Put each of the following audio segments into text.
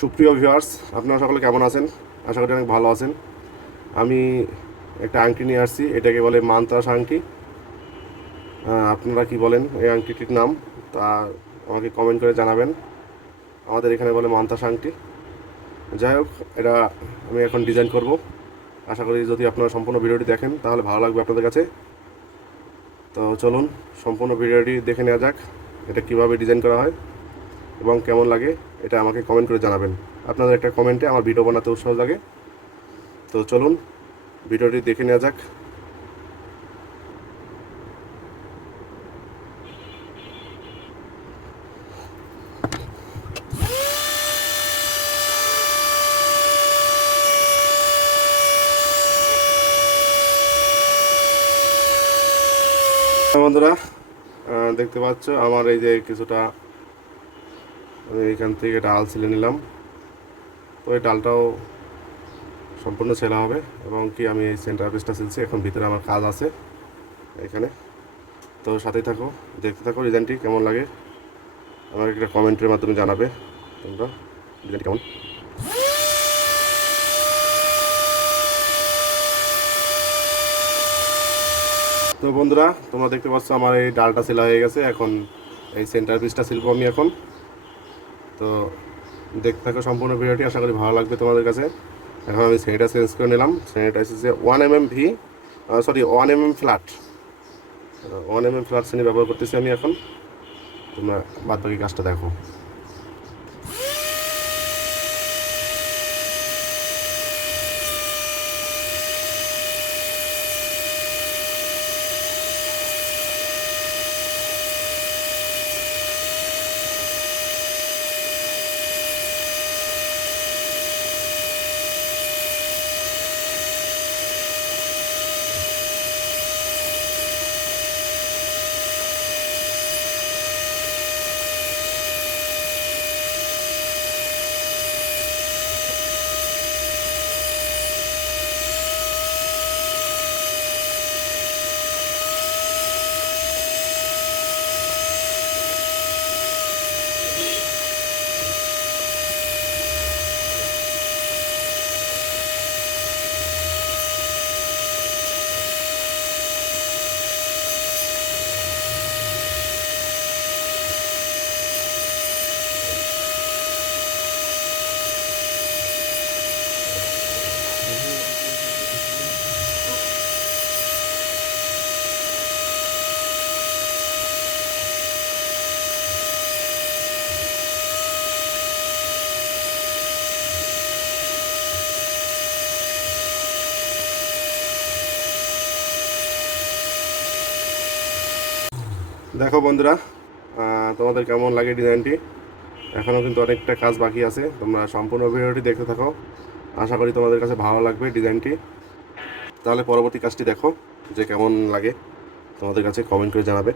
সুপ্রিয় ভিউয়ার্স, আপনারা সকলে কেমন আছেন? আশা করি অনেক ভালো আছেন। আমি একটা আংটি নিয়ে আসছি, এটাকে বলে মানতাস আংটি। আপনারা কি বলেন এই আংটিটির নাম? তা আমাকে কমেন্ট করে জানাবেন। আমাদের এখানে বলে মানতাস আংটি। যাই হোক, এটা আমি এখন ডিজাইন করব। আশা করি যদি আপনারা সম্পূর্ণ ভিডিওটি দেখেন তাহলে ভালো লাগবে আপনাদের কাছে। তো চলুন সম্পূর্ণ ভিডিওটি দেখে নেওয়া যাক, এটা কিভাবে ডিজাইন করা হয় এবং কেমন লাগে এটা আমাকে কমেন্ট করে জানাবেন। আপনাদের একটা কমেন্টে আমার ভিডিও বানাতে উৎসাহ লাগে। তো চলুন ভিডিওটি দেখে নেওয়া যাক। বন্ধুরা, দেখতে পাচ্ছ আমার এই যে কিছুটা আমি এখান থেকে ডাল ছিলে নিলাম। তো এই ডালটাও সম্পূর্ণ ছেলা হবে এবং কি আমি এই সেন্টার পিসটা ছিলছি। এখন ভিতরে আমার কাজ আছে এখানে। তো সাথেই থাকো, দেখতে থাকো ডিজাইনটি কেমন লাগে আমাকে একটা কমেন্টের মাধ্যমে জানাবে তোমরা ডিজাইনটি কেমন। তো বন্ধুরা, তোমরা দেখতে পাচ্ছ আমার এই ডালটা ছেলা হয়ে গেছে। এখন এই সেন্টার পিসটা ছিলবো আমি এখন। তো দেখতে থাকো সম্পূর্ণ ভিডিওটি, আশা করি ভালো লাগবে তোমাদের কাছে। এখন আমি শ্রেণীটা চেঞ্জ করে নিলাম। শ্রেণীটা এসেছে 1 mm V, 1 mm flat. 1 mm flat শ্রেণী ব্যবহার করতেছি আমি এখন। তোমরা বাদ বাকি কাজটা দেখো। দেখো বন্ধুরা, তোমাদের কেমন লাগে ডিজাইনটি? এখনও কিন্তু অনেকটা কাজ বাকি আছে, তোমরা সম্পূর্ণ ভিডিওটি দেখতে থাকো। আশা করি তোমাদের কাছে ভালো লাগবে ডিজাইনটি। তাহলে পরবর্তী কাজটি দেখো যে কেমন লাগে, তোমাদের কাছে কমেন্ট করে জানাবে।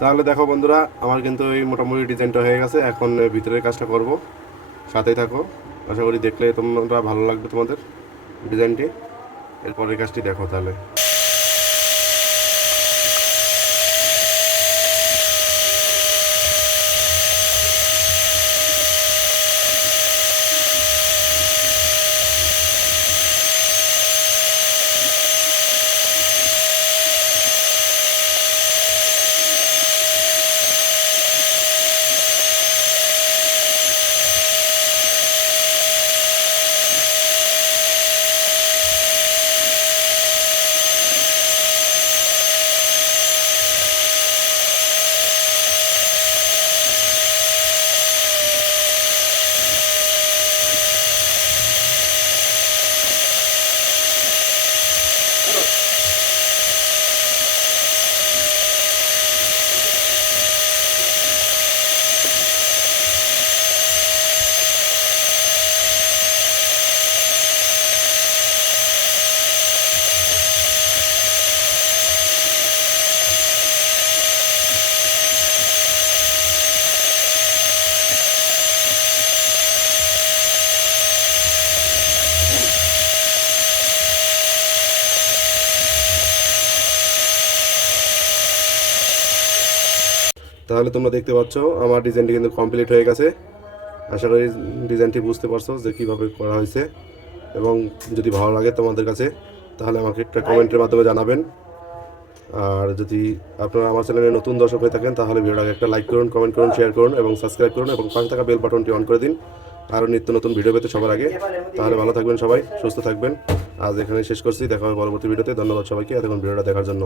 তাহলে দেখো বন্ধুরা, আমার কিন্তু এই মোটামুটি ডিজাইনটা হয়ে গেছে। এখন ভিতরের কাজটা করব, সাথেই থাকো। আশা করি দেখলে তোমরা ভালো লাগবে তোমাদের ডিজাইনটি। এরপরের কাজটি দেখো তাহলে। তাহলে তোমরা দেখতে পাচ্ছ আমার ডিজাইনটি কিন্তু কমপ্লিট হয়ে গেছে। আশা করি ডিজাইনটি বুঝতে পারছো যে কীভাবে করা হয়েছে, এবং যদি ভালো লাগে তোমাদের কাছে তাহলে আমাকে একটা কমেন্টের মাধ্যমে জানাবেন। আর যদি আপনারা আমার চ্যানেলে নতুন দর্শক হয়ে থাকেন তাহলে ভিডিওটাকে একটা লাইক করুন, কমেন্ট করুন, শেয়ার করুন এবং সাবস্ক্রাইব করুন, এবং পাশে থাকা বেল বাটনটি অন করে দিন আরও নিত্য নতুন ভিডিও পেতে সবার আগে। তাহলে ভালো থাকবেন সবাই, সুস্থ থাকবেন। আজ এখানে শেষ করছি, দেখা হবে পরবর্তী ভিডিওতে। ধন্যবাদ সবাইকে এতক্ষণ ভিডিওটা দেখার জন্য।